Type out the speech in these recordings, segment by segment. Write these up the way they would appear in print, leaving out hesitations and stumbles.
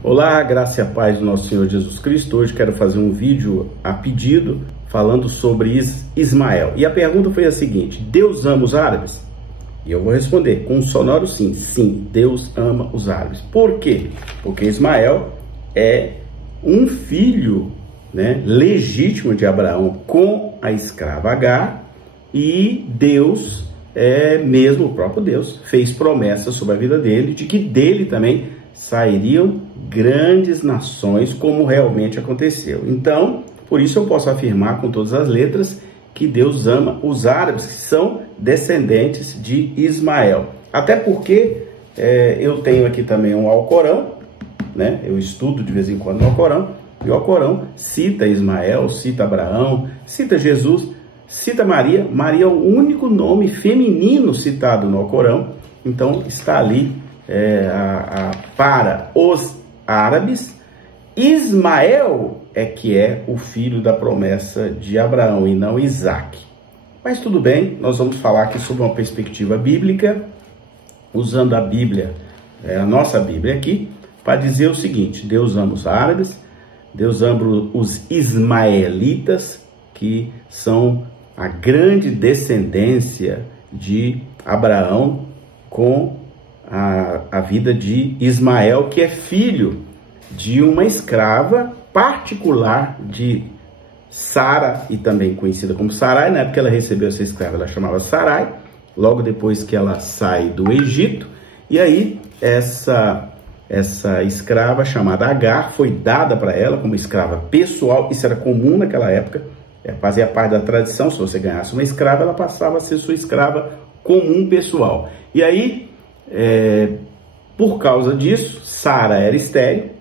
Olá, graça e a paz do nosso Senhor Jesus Cristo. Hoje quero fazer um vídeo a pedido falando sobre Ismael. E a pergunta foi a seguinte: Deus ama os árabes? E eu vou responder com um sonoro sim. Sim, Deus ama os árabes. Por quê? Porque Ismael é um filho, legítimo de Abraão com a escrava Agar, e Deus, mesmo o próprio Deus, fez promessas sobre a vida dele, de que dele também sairiam grandes nações, como realmente aconteceu. Então, por isso eu posso afirmar com todas as letras que Deus ama os árabes, que são descendentes de Ismael. Até porque eu tenho aqui também um Alcorão, eu estudo de vez em quando no Alcorão, e o Alcorão cita Ismael, cita Abraão, cita Jesus, cita Maria. Maria é o único nome feminino citado no Alcorão. Então está ali para os árabes, Ismael que é o filho da promessa de Abraão e não Isaac. Mas tudo bem, nós vamos falar aqui sobre uma perspectiva bíblica, usando a Bíblia, a nossa Bíblia aqui, para dizer o seguinte: Deus ama os árabes, Deus ama os ismaelitas, que são a grande descendência de Abraão com a vida de Ismael, que é filho de uma escrava particular de Sara, e também conhecida como Sarai. Na época que ela recebeu essa escrava, ela chamava Sarai, logo depois que ela sai do Egito. E aí essa escrava chamada Agar foi dada para ela como escrava pessoal. Isso era comum naquela época, fazia parte da tradição. Se você ganhasse uma escrava, ela passava a ser sua escrava comum pessoal. E aí, por causa disso, Sara era estéril.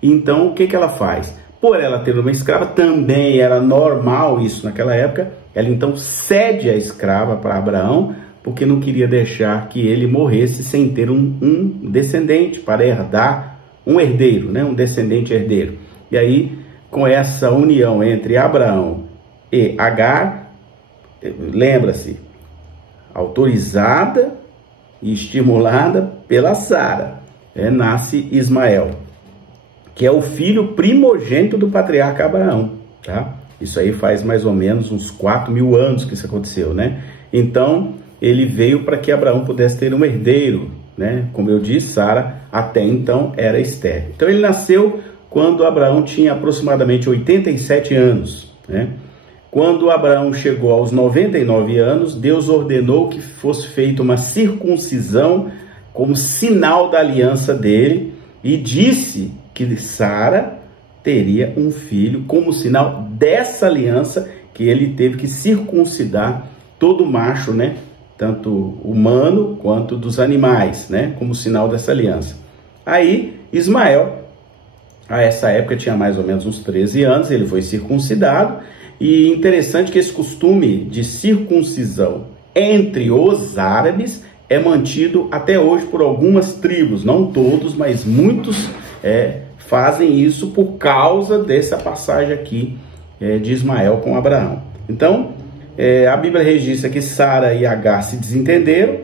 Então o que ela faz? Por ela ter uma escrava, também era normal isso naquela época, ela então cede a escrava para Abraão, porque não queria deixar que ele morresse sem ter um descendente para herdar, um herdeiro, um descendente herdeiro. E aí, com essa união entre Abraão e Agar, lembra-se, autorizada e estimulada pela Sara, nasce Ismael, que é o filho primogênito do patriarca Abraão, tá? Isso aí faz mais ou menos uns 4.000 anos que isso aconteceu, Então, ele veio para que Abraão pudesse ter um herdeiro, Como eu disse, Sara até então era estéril. Então, ele nasceu quando Abraão tinha aproximadamente 87 anos, Quando Abraão chegou aos 99 anos, Deus ordenou que fosse feita uma circuncisão como sinal da aliança dele, e disse que Sara teria um filho como sinal dessa aliança, que ele teve que circuncidar todo macho, tanto humano quanto dos animais, como sinal dessa aliança. Aí Ismael, a essa época, tinha mais ou menos uns 13 anos, ele foi circuncidado. E interessante que esse costume de circuncisão entre os árabes é mantido até hoje por algumas tribos, não todos, mas muitos fazem isso por causa dessa passagem aqui de Ismael com Abraão. Então, a Bíblia registra que Sara e Agar se desentenderam,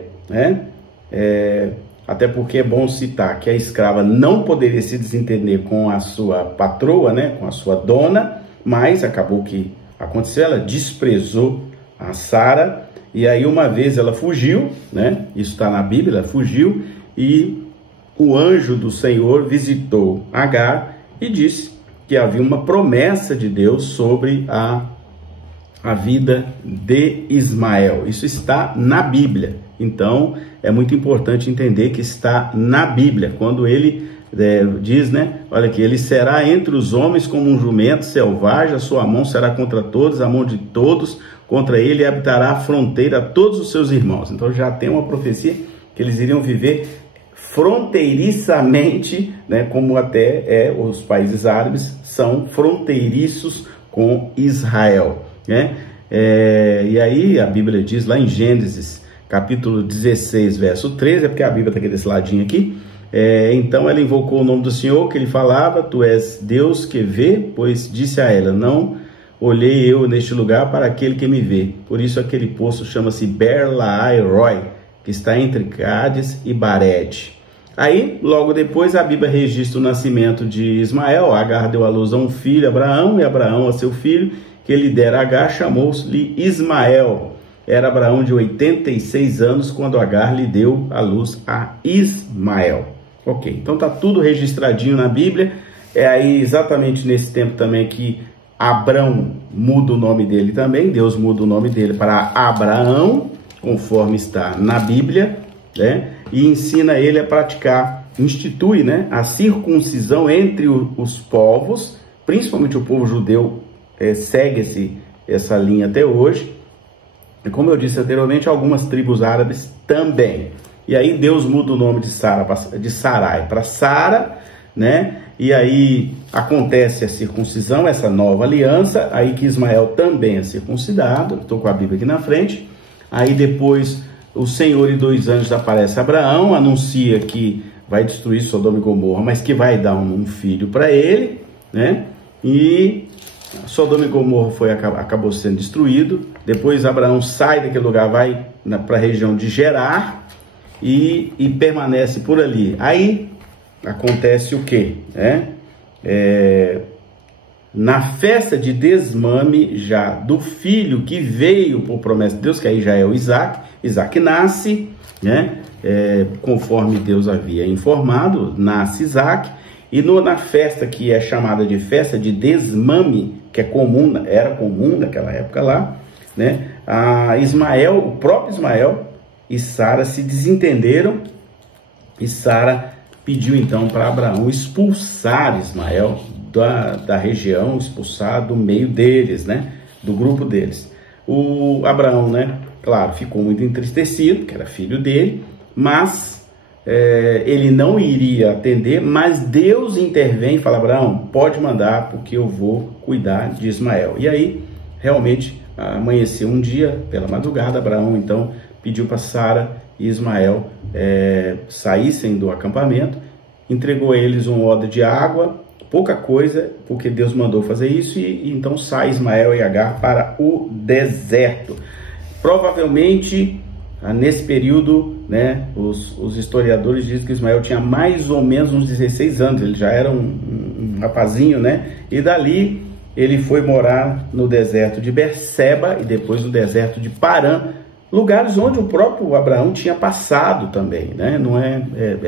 até porque é bom citar que a escrava não poderia se desentender com a sua patroa, com a sua dona, mas acabou que aconteceu, ela desprezou a Sara, e aí uma vez ela fugiu, isso está na Bíblia, ela fugiu, e o anjo do Senhor visitou Agar e disse que havia uma promessa de Deus sobre a vida de Ismael. Isso está na Bíblia. Então é muito importante entender que está na Bíblia, quando ele diz, olha aqui: ele será entre os homens como um jumento selvagem, a sua mão será contra todos, a mão de todos contra ele, e habitará a fronteira a todos os seus irmãos. Então já tem uma profecia que eles iriam viver fronteiriçamente, como até os países árabes são fronteiriços com Israel, e aí a Bíblia diz lá em Gênesis capítulo 16, verso 13, porque a Bíblia está aqui desse ladinho aqui. Então ela invocou o nome do Senhor, que ele falava: tu és Deus que vê, pois disse a ela: não olhei eu neste lugar para aquele que me vê. Por isso aquele poço chama-se Ber-Lahai-Roi, que está entre Cádiz e Bared. Aí, logo depois, a Bíblia registra o nascimento de Ismael. Agar deu à luz a um filho, Abraão, e Abraão a seu filho, que ele dera a Agar, chamou-lhe Ismael. Era Abraão de 86 anos quando Agar lhe deu à luz a Ismael. Ok, então tá tudo registradinho na Bíblia. É aí exatamente nesse tempo também que Abrão muda o nome dele também. Deus muda o nome dele para Abraão, conforme está na Bíblia, né? E ensina ele a praticar, institui, né, a circuncisão entre os povos, principalmente o povo judeu segue essa linha até hoje. E como eu disse anteriormente, algumas tribos árabes também. E aí Deus muda o nome de Sarai para Sara, né? E aí acontece a circuncisão, essa nova aliança, aí que Ismael também é circuncidado. Estou com a Bíblia aqui na frente. Aí depois o Senhor e 2 anjos aparece a Abraão, anuncia que vai destruir Sodoma e Gomorra, mas que vai dar um filho para ele, né? E Sodoma e Gomorra acabou sendo destruído. Depois Abraão sai daquele lugar, vai para a região de Gerar e permanece por ali. Aí acontece o quê? Na festa de desmame já do filho que veio por promessa de Deus, que aí já é o Isaac. Isaac nasce, né? Conforme Deus havia informado, nasce Isaac. E na festa que é chamada de festa de desmame, que era comum naquela época lá, né? O próprio Ismael e Sara se desentenderam, e Sara pediu então para Abraão expulsar Ismael da região, expulsar do meio deles, né? Do grupo deles. O Abraão, né? Claro, ficou muito entristecido, que era filho dele, mas ele não iria atender, mas Deus intervém e fala: Abraão, pode mandar, porque eu vou cuidar de Ismael. E aí, realmente, amanheceu um dia, pela madrugada, Abraão então pediu para Sara e Ismael saíssem do acampamento, entregou a eles um odre de água, pouca coisa, porque Deus mandou fazer isso, e então sai Ismael e Agar para o deserto. Provavelmente, nesse período, né, os historiadores dizem que Ismael tinha mais ou menos uns 16 anos, ele já era um rapazinho, né? E dali ele foi morar no deserto de Berseba e depois no deserto de Parã, lugares onde o próprio Abraão tinha passado também, né? Não é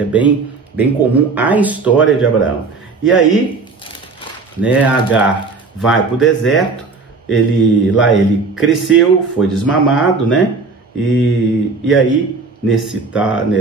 bem comum a história de Abraão. E aí, né, Agar vai para o deserto, ele cresceu, foi desmamado, né? E aí,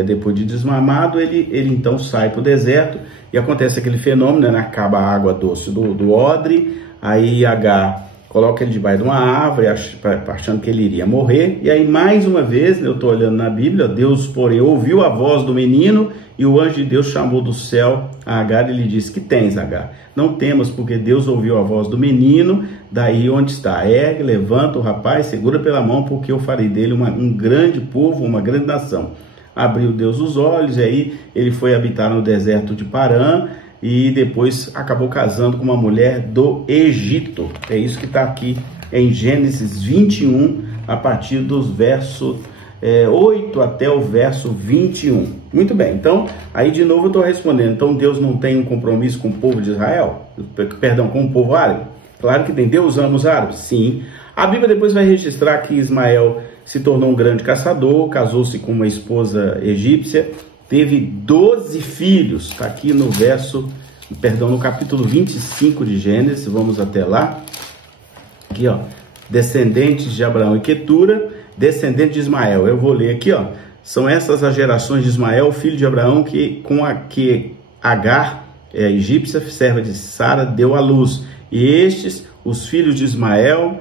depois de desmamado, ele então sai para o deserto e acontece aquele fenômeno, né? Acaba a água doce do odre, aí Agar coloca ele debaixo de uma árvore, achando que ele iria morrer. E aí, mais uma vez, eu estou olhando na Bíblia, Deus, porém, ouviu a voz do menino e o anjo de Deus chamou do céu a Agar e lhe disse: que tens, Agar? Não temas, porque Deus ouviu a voz do menino, daí onde está. Ergue, levanta o rapaz, segura pela mão, porque eu farei dele um grande povo, uma grande nação. Abriu Deus os olhos, e aí ele foi habitar no deserto de Parã, e depois acabou casando com uma mulher do Egito. É isso que está aqui em Gênesis 21, a partir dos versos 8 até o verso 21. Muito bem, então, aí de novo eu estou respondendo. Então Deus não tem um compromisso com o povo de Israel? Perdão, com o povo árabe? Claro que tem. Deus ama os árabes? Sim. A Bíblia depois vai registrar que Ismael se tornou um grande caçador, casou-se com uma esposa egípcia, teve 12 filhos, está aqui no no capítulo 25 de Gênesis, vamos até lá. Aqui, ó, descendentes de Abraão e Quetura, descendente de Ismael. Eu vou ler aqui, ó. São essas as gerações de Ismael, filho de Abraão, com a que Agar, egípcia, serva de Sara, deu à luz. E estes, os filhos de Ismael,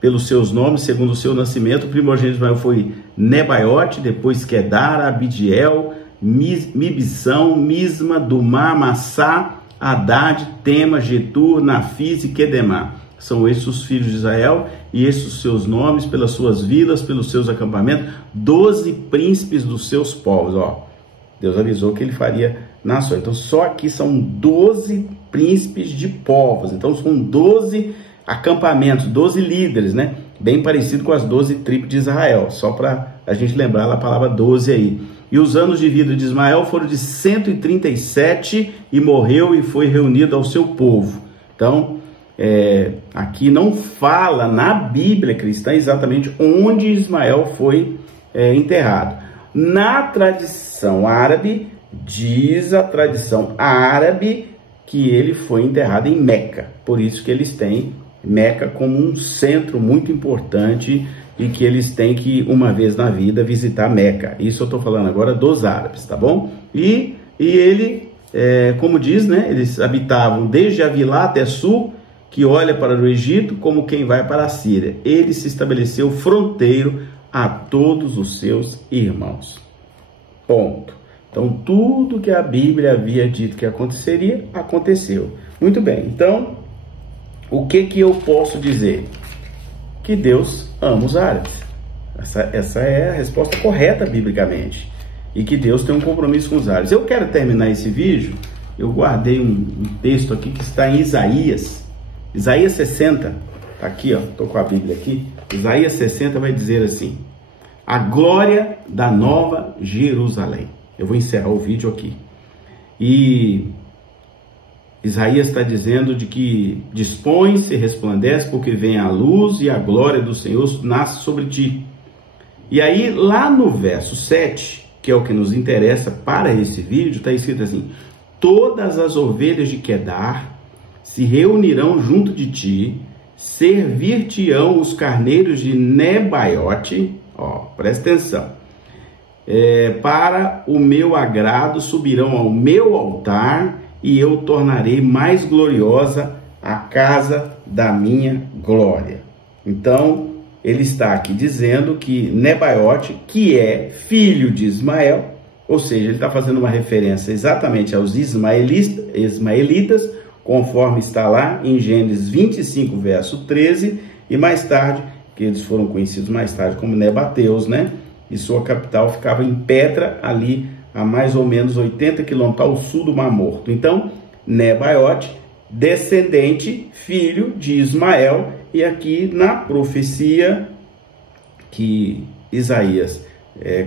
pelos seus nomes, segundo o seu nascimento. O primogênito de Ismael foi Nebaiote, depois Quedar, Abidiel, Mibsão, Misma, Dumá, Massá, Haddad, Tema, Getur, Nafis e Quedemá. São esses os filhos de Israel, e esses os seus nomes, pelas suas vilas, pelos seus acampamentos, 12 príncipes dos seus povos. Ó, Deus avisou que ele faria nações. Então, só aqui são 12 príncipes de povos. Então, são 12 acampamentos, 12 líderes, né? Bem parecido com as 12 tribos de Israel. Só para a gente lembrar a palavra 12 aí. E os anos de vida de Ismael foram de 137 e morreu e foi reunido ao seu povo. Então, aqui não fala na Bíblia cristã exatamente onde Ismael foi enterrado. Na tradição árabe, diz a tradição árabe que ele foi enterrado em Meca. Por isso que eles têm Meca como um centro muito importante e que eles têm que, uma vez na vida, visitar Meca. Isso eu estou falando agora dos árabes, tá bom? E ele, como diz, né, eles habitavam desde Avilá até Sul, que olha para o Egito como quem vai para a Síria. Ele se estabeleceu fronteiro a todos os seus irmãos. Ponto. Então, tudo que a Bíblia havia dito que aconteceria, aconteceu. Muito bem. Então, o que eu posso dizer? Que Deus ama os árabes. Essa é a resposta correta biblicamente. E que Deus tem um compromisso com os árabes. Eu quero terminar esse vídeo. Eu guardei um texto aqui que está em Isaías. Isaías 60. Tá aqui, ó. Estou com a Bíblia aqui. Isaías 60 vai dizer assim: a glória da nova Jerusalém. Eu vou encerrar o vídeo aqui. E Isaías está dizendo de que dispõe-se, resplandece, porque vem a luz e a glória do Senhor nasce sobre ti. E aí, lá no verso 7, que é o que nos interessa para esse vídeo, está escrito assim: todas as ovelhas de Quedar se reunirão junto de ti, servir-te-ão os carneiros de Nebaiote, presta atenção, para o meu agrado subirão ao meu altar, e eu tornarei mais gloriosa a casa da minha glória. Então, ele está aqui dizendo que Nebaiote, que é filho de Ismael, ou seja, ele está fazendo uma referência exatamente aos ismaelitas, conforme está lá em Gênesis 25, verso 13, e mais tarde, que eles foram conhecidos mais tarde como Nebateus, né? E sua capital ficava em Petra, ali a mais ou menos 80 quilômetros ao sul do Mar Morto. Então, Nebaiote, descendente, filho de Ismael, e aqui na profecia que Isaías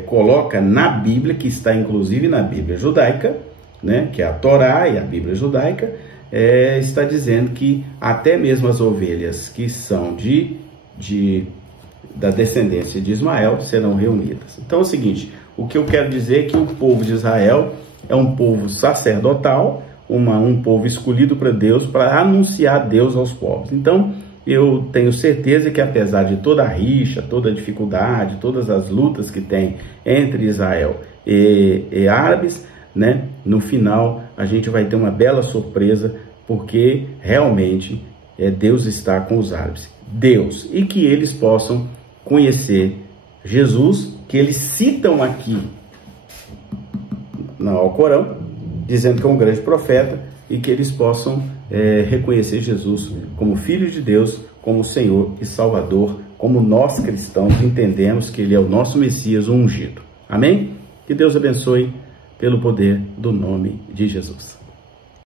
coloca na Bíblia, que está inclusive na Bíblia judaica, né, que é a Torá e a Bíblia judaica, está dizendo que até mesmo as ovelhas que são da descendência de Ismael serão reunidas. Então é o seguinte, o que eu quero dizer é que o povo de Israel é um povo sacerdotal, um povo escolhido para Deus, para anunciar Deus aos povos. Então eu tenho certeza que apesar de toda a rixa, toda a dificuldade, todas as lutas que tem entre Israel e árabes, né, no final a gente vai ter uma bela surpresa, porque realmente Deus está com os árabes. Deus, e que eles possam conhecer Jesus, que eles citam aqui no Alcorão, dizendo que é um grande profeta, e que eles possam reconhecer Jesus como Filho de Deus, como Senhor e Salvador, como nós cristãos entendemos que Ele é o nosso Messias, o ungido. Amém? Que Deus abençoe pelo poder do nome de Jesus.